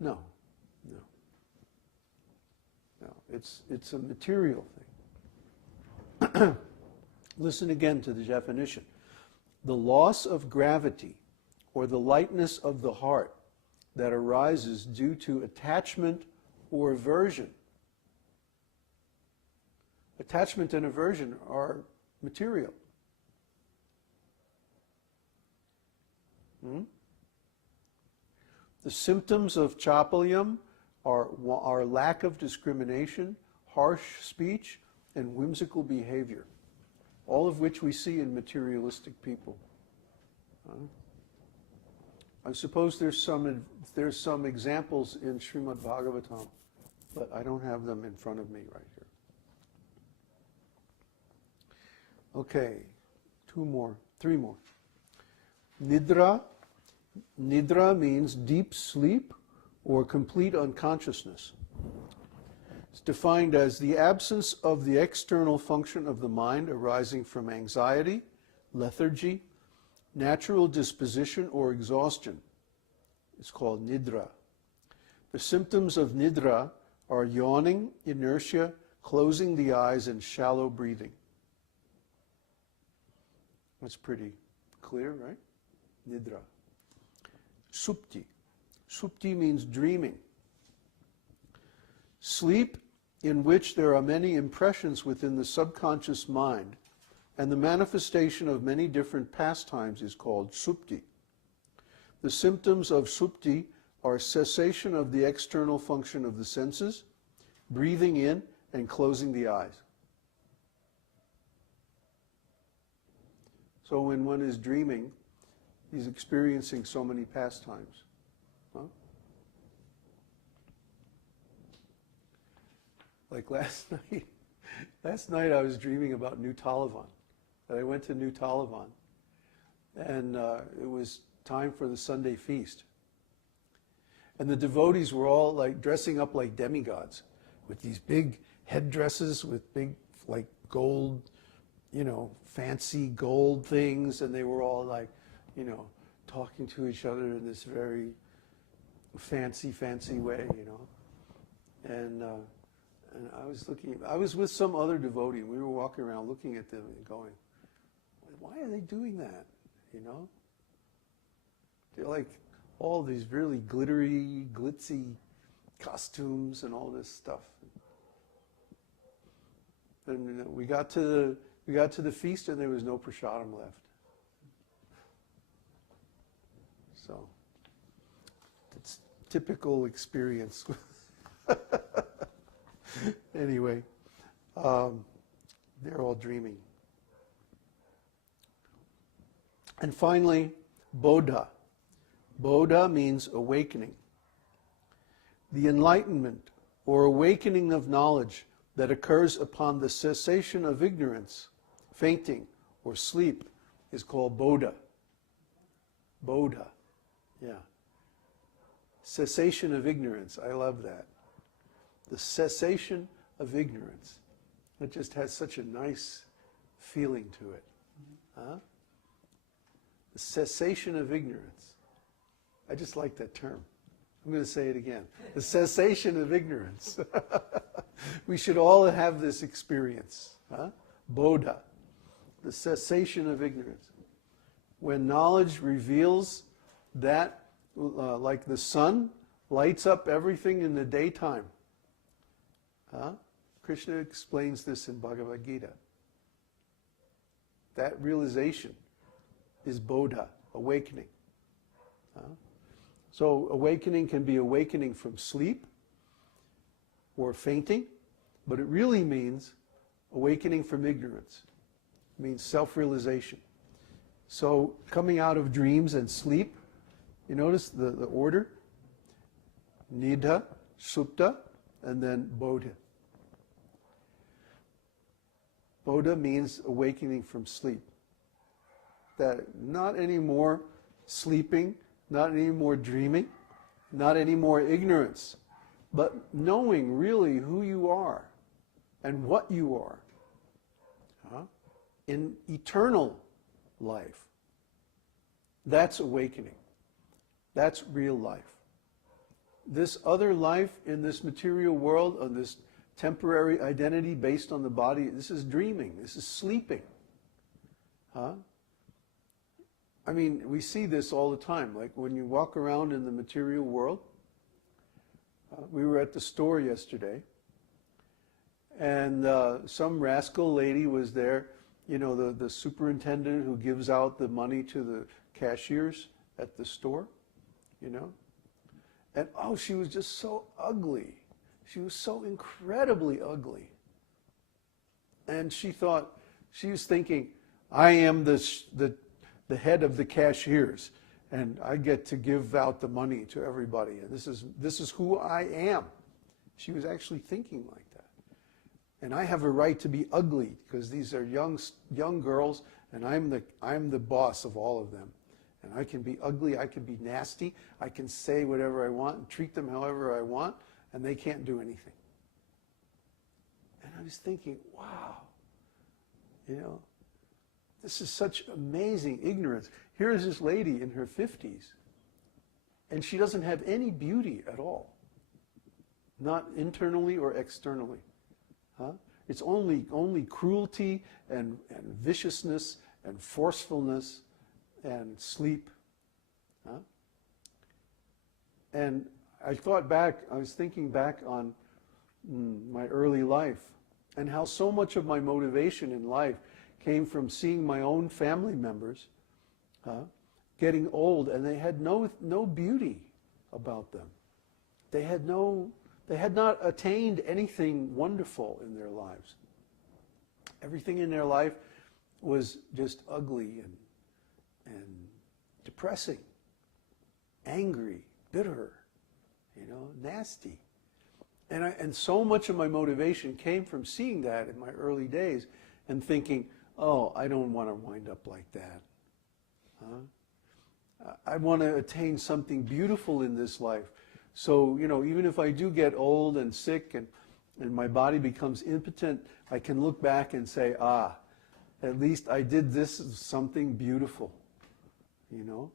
No, no, no. It's a material thing. Listen again to the definition. The loss of gravity or the lightness of the heart that arises due to attachment or aversion. Attachment and aversion are material. The symptoms of chapalyam are lack of discrimination, harsh speech, and whimsical behavior, all of which we see in materialistic people. I suppose there's some examples in Srimad Bhagavatam, but I don't have them in front of me right here. Okay, three more. Nidra. Nidra means deep sleep or complete unconsciousness. It's defined as the absence of the external function of the mind arising from anxiety, lethargy, natural disposition, or exhaustion. It's called nidra. The symptoms of nidra are yawning, inertia, closing the eyes, and shallow breathing. That's pretty clear, right? Nidra. Supti. Supti means dreaming. Sleep in which there are many impressions within the subconscious mind, and the manifestation of many different pastimes is called supti. The symptoms of supti are cessation of the external function of the senses, breathing in and closing the eyes. So when one is dreaming, he's experiencing so many pastimes. Huh? Like last night I was dreaming about New Talavan. That I went to New Talavan, and it was time for the Sunday feast. And the devotees were all like dressing up like demigods with these big headdresses with big like gold, fancy gold things, and they were all like, talking to each other in this very fancy way, And I was with some other devotee, and we were walking around looking at them and going, why are they doing that, They're like all these really glittery, glitzy costumes and all this stuff. And we got to the feast, and there was no prasadam left. So it's typical experience. Anyway, they're all dreaming. And finally, bodha. Bodha means awakening. The enlightenment or awakening of knowledge that occurs upon the cessation of ignorance, fainting, or sleep is called bodha. Bodha. Yeah. Cessation of ignorance. I love that. The cessation of ignorance. It just has such a nice feeling to it. Huh? The cessation of ignorance. I just like that term. I'm going to say it again. The cessation of ignorance. We should all have this experience. Huh? Bodha. The cessation of ignorance. When knowledge reveals that, like the sun lights up everything in the daytime. Huh? Krishna explains this in Bhagavad Gita. That realization is bodha, awakening. So awakening can be awakening from sleep or fainting, but it really means awakening from ignorance. It means self-realization. So coming out of dreams and sleep, you notice the order? Nidha, supta, and then bodha. Bodha means awakening from sleep. That not anymore sleeping, not any more dreaming, not any more ignorance, but knowing really who you are and what you are in eternal life. That's awakening. That's real life. this other life in this material world, on this temporary identity based on the body, this is dreaming, this is sleeping. Huh? I mean, we see this all the time. Like when you walk around in the material world, we were at the store yesterday, and some rascal lady was there, you know, the superintendent who gives out the money to the cashiers at the store, you know. And oh, she was just so ugly. She was so incredibly ugly. And she thought, she was thinking, I am the head of the cashiers, and I get to give out the money to everybody, and this is who I am. She was actually thinking like that. And I have a right to be ugly because these are young girls, and I'm the boss of all of them. And I can be ugly, I can be nasty, I can say whatever I want and treat them however I want, and they can't do anything. And I was thinking, wow, you know, this is such amazing ignorance. Here is this lady in her 50s, and she doesn't have any beauty at all, not internally or externally. Huh? It's only cruelty and viciousness and forcefulness and sleep. Huh? And I was thinking back on my early life and how so much of my motivation in life came from seeing my own family members getting old, and they had no beauty about them. They had not attained anything wonderful in their lives. Everything in their life was just ugly and depressing, angry, bitter, you know, nasty. And so much of my motivation came from seeing that in my early days and thinking, oh, I don't want to wind up like that. Huh? I want to attain something beautiful in this life. So, you know, even if I do get old and sick and my body becomes impotent, I can look back and say, at least I did this something beautiful, you know?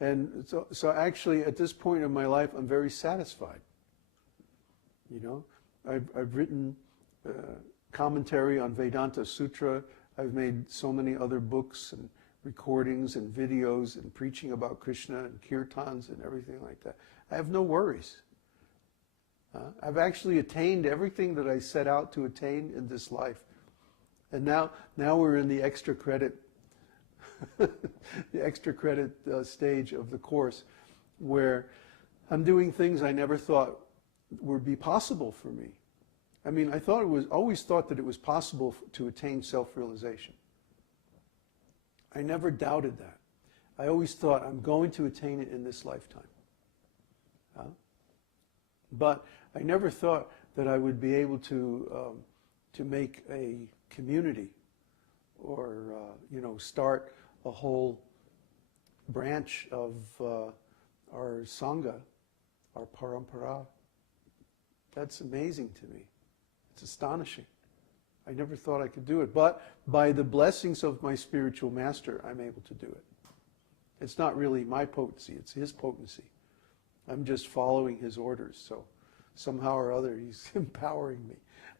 And so actually at this point in my life, I'm very satisfied. You know, I've written commentary on Vedanta Sutra. I've made so many other books and recordings and videos and preaching about Krishna and kirtans and everything like that. I have no worries. I've actually attained everything that I set out to attain in this life. And now we're in the extra credit, stage of the course, where I'm doing things I never thought would be possible for me. I mean, always thought that it was possible to attain self-realization. I never doubted that. I always thought I'm going to attain it in this lifetime. But I never thought that I would be able to make a community or you know, start a whole branch of our Sangha, our parampara. That's amazing to me. It's astonishing. I never thought I could do it. But by the blessings of my spiritual master, I'm able to do it. It's not really my potency, it's his potency. I'm just following his orders. So somehow or other, he's empowering me.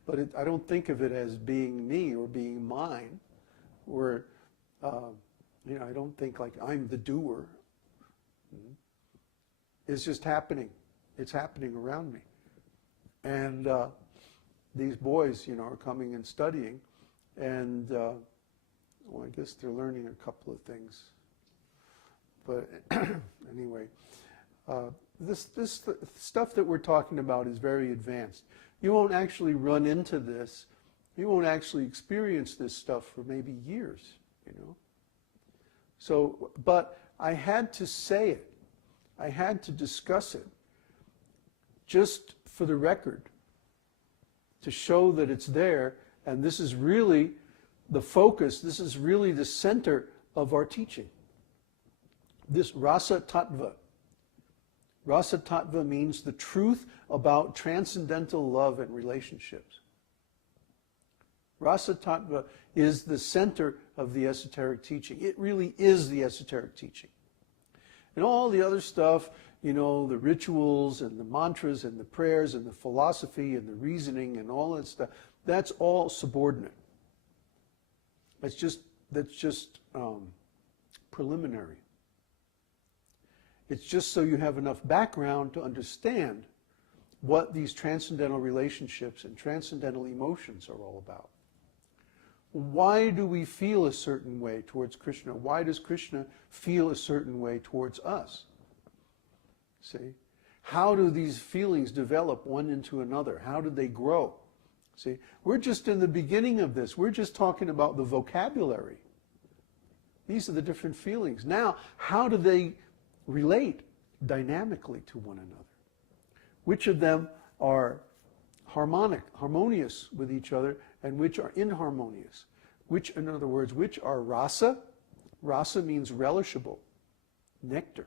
But I don't think of it as being me or being mine. Or, you know, I don't think like I'm the doer. It's just happening. It's happening around me. And these boys, you know, are coming and studying, and well, I guess they're learning a couple of things. But anyway, this stuff that we're talking about is very advanced. You won't actually run into this. You won't actually experience this stuff for maybe years, you know. So, but I had to say it. I had to discuss it, just for the record, to show that it's there, and this is really the focus, this is really the center of our teaching. This rasa tattva. Rasa tattva means the truth about transcendental love and relationships. Rasa tattva is the center of the esoteric teaching. It really is the esoteric teaching. And all the other stuff, you know, the rituals and the mantras and the prayers and the philosophy and the reasoning and all that stuff, that's all subordinate. That's just preliminary. It's just so you have enough background to understand what these transcendental relationships and transcendental emotions are all about. Why do we feel a certain way towards Krishna? Why does Krishna feel a certain way towards us? See? How do these feelings develop one into another? How do they grow? See? We're just in the beginning of this. We're just talking about the vocabulary. These are the different feelings. Now, how do they relate dynamically to one another? Which of them are harmonious with each other, and which are inharmonious? Which, in other words, which are rasa? Rasa means relishable, nectar.